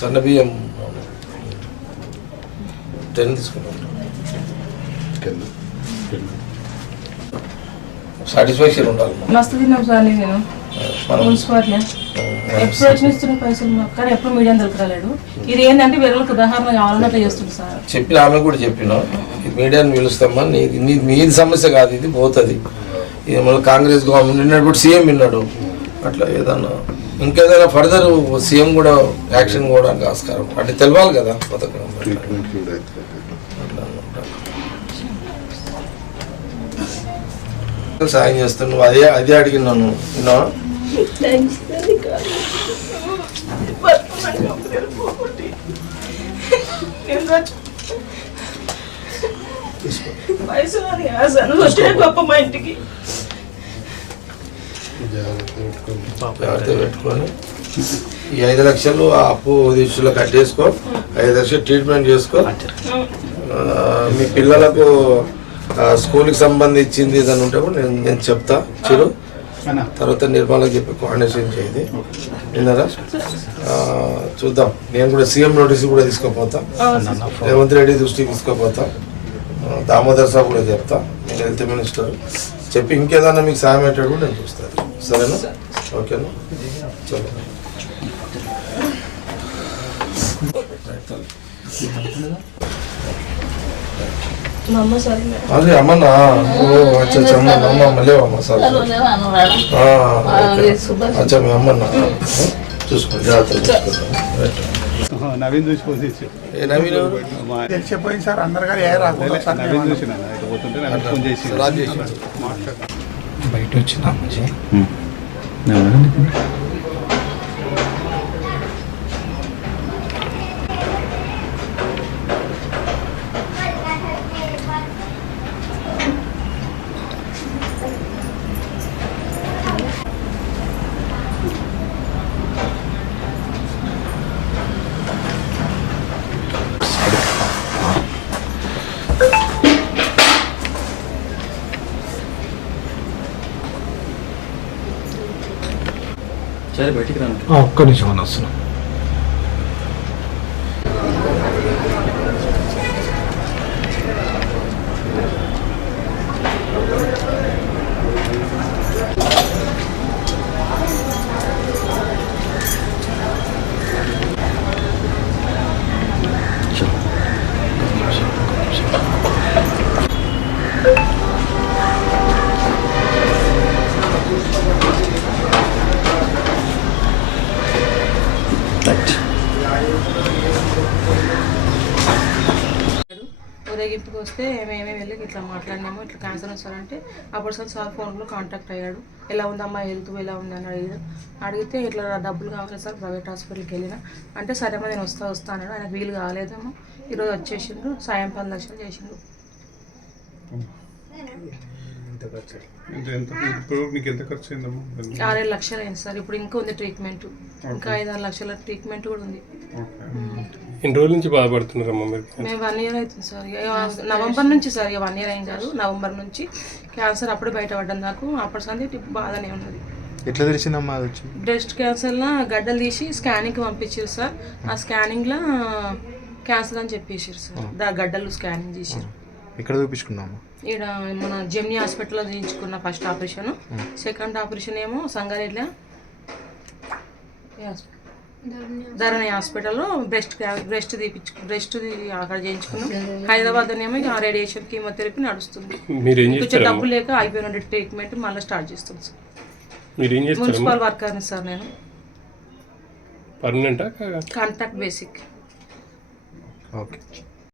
సన్న బియ్యం. టెన్ తీసుకున్నాం సాటిస్ఫాక్షన్ ఉండాలి. మస్తు తిన్నాం సార్ నేను. మనం. మున్సిపాలిటీ ఎప్పుడు వచ్చిన ఇస్తున్న పైసలు మాకు కానీ ఎప్పుడు మీడియం దొరకరాలేడు ఇది ఏంటంటే ఉదాహరణ చేస్తుంది సార్. చెప్పిన ఆమె కూడా చెప్పిన మీడియాని పిలుస్తామా? నీది నీది సమస్య కాదు ఇది పోతుంది. ఇది మళ్ళీ కాంగ్రెస్ గవర్నమెంట్ నిన్నప్పుడు సీఎం విన్నాడు. అట్లా ఏదన్నా ఇంకేదైనా ఫర్దర్ సీఎం కూడా యాక్షన్ కూడా ఆస్కారం అంటే తెలవాలి కదా పథకం సాయం చేస్తాను నువ్వు అదే అదే అడిగినాను వచ్చే గొప్ప మా ఇంటికి. జాగ్రత్త పెట్టుకొని. ఈ ఐదు లక్షలు ఆ అప్పు దిశలో కట్టేసుకో ఐదు లక్షలు ట్రీట్మెంట్ చేసుకో. మీ పిల్లలకు స్కూల్కి సంబంధించింది ఏదైనా ఉంటే కూడా నేను నేను చెప్తా. చిరు తర్వాత నిర్మలకి చెప్పి కోఆర్డినేషన్ చేయండి. విన్నారా? చూద్దాం. నేను కూడా సీఎం నోటీస్ కూడా తీసుకోపోతా. రేవంత్ రెడ్డి దృష్టికి తీసుకోపోతా. దామోదర్ సాబ్ కూడా చెప్తా. నేను హెల్త్ మినిస్టర్. చెప్పి ఇంకేదన్నా మీకు సాయం అయ్యేటట్టు కూడా నేను చూస్తాను. సరేనా? ఓకేనా? సరే. అదే అమ్మనా ఓ అచ్చా అచ్చా అమ్మ అమ్మ అమ్మ లేవమ్మ సార్ ఆ, ఓకే. అచ్చా మీ అమ్మన్నా. చూసుకోండి జాగ్రత్త నవీన్ చూసి ఫోన్ చేసి. ఏ నవీన్? తెలిసిపోయింది సార్ అందరు కానీ ఏ రాకుండా నవీన్ చూసిన ఇటు పోతుంటే నవీన్ ఫోన్ చేసి. రాజేష్ బయట వచ్చిన సరే బయటికి రాను. ఒక్క నిమిషం అని వస్తున్నా. ఊరేగింపుకి వస్తే మేమే వెళ్ళి ఇట్లా మాట్లాడినాము ఇట్లా క్యాన్సర్ వస్తారంటే అప్పుడు సార్ సార్ ఫోన్లో కాంటాక్ట్ అయ్యాడు. ఎలా ఉందమ్మా హెల్త్ ఎలా ఉంది? అని అడిగాడు అడిగితే ఇట్లా డబ్బులు కావాలి సార్ ప్రైవేట్ హాస్పిటల్కి వెళ్ళిన. అంటే సరేమ్మా నేను వస్తా వస్తా అన్నాడు. ఆయనకు వీలు కాలేదేమో. ఈరోజు వచ్చేసిండు సాయం పది లక్షలు చేసిండు ఎంత ఎంత ఇప్పుడు నీకు ఎంత ఖర్చు అయిందమ్మా ఆరేడు లక్షలు అయింది సార్. ఇప్పుడు ఇంకా ఉంది ట్రీట్మెంట్. ఇంకా ఐదారు లక్షల ట్రీట్మెంట్ కూడా ఉంది. ఎన్ని రోజుల నుంచి బాధపడుతున్నారమ్మా మీరు? మేము వన్ ఇయర్ అవుతుంది సార్. ఇక నవంబర్ నుంచి సార్ ఇక వన్ ఇయర్ అయింది కాదు. నవంబర్ నుంచి క్యాన్సర్ అప్పుడే బయటపడ్డాను నాకు. అప్పటి సంది బాధనే ఉన్నది. ఎట్లా తెలిసిందమ్మా అది వచ్చి? బ్రెస్ట్ క్యాన్సర్లో గడ్డలు తీసి స్కానింగ్కి పంపించారు సార్. ఆ స్కానింగ్లో క్యాన్సర్ అని చెప్పేసారు సార్. దా గడ్డలు స్కానింగ్ చేసారు ఎక్కడ చూపించుకున్నాము? ఈడ మన జెమ్ని హాస్పిటల్లో చేయించుకున్న ఫస్ట్ ఆపరేషన్. సెకండ్ ఆపరేషన్ ఏమో సంగారెడ్ల? ధరణి హాస్పిటల్లో బ్రెస్ట్ బ్రెస్ట్ తీపించు బ్రెస్ట్ అక్కడ చేయించుకున్నాం. హైదరాబాద్ ఏమో ఇక రేడియేషన్ కీమోథెరపీ నడుస్తుంది. మీరు ఏం కొంచెం డబ్బు లేక అయిపోయిన ట్రీట్మెంట్ మళ్ళీ స్టార్ట్ చేస్తాం సార్. మీరు ఏం చేస్తారమ్మా మున్సిపల్ వర్కర్ని సార్ నేను. పర్మనెంటా కాంటాక్ట్ బేసిక్. ఓకే.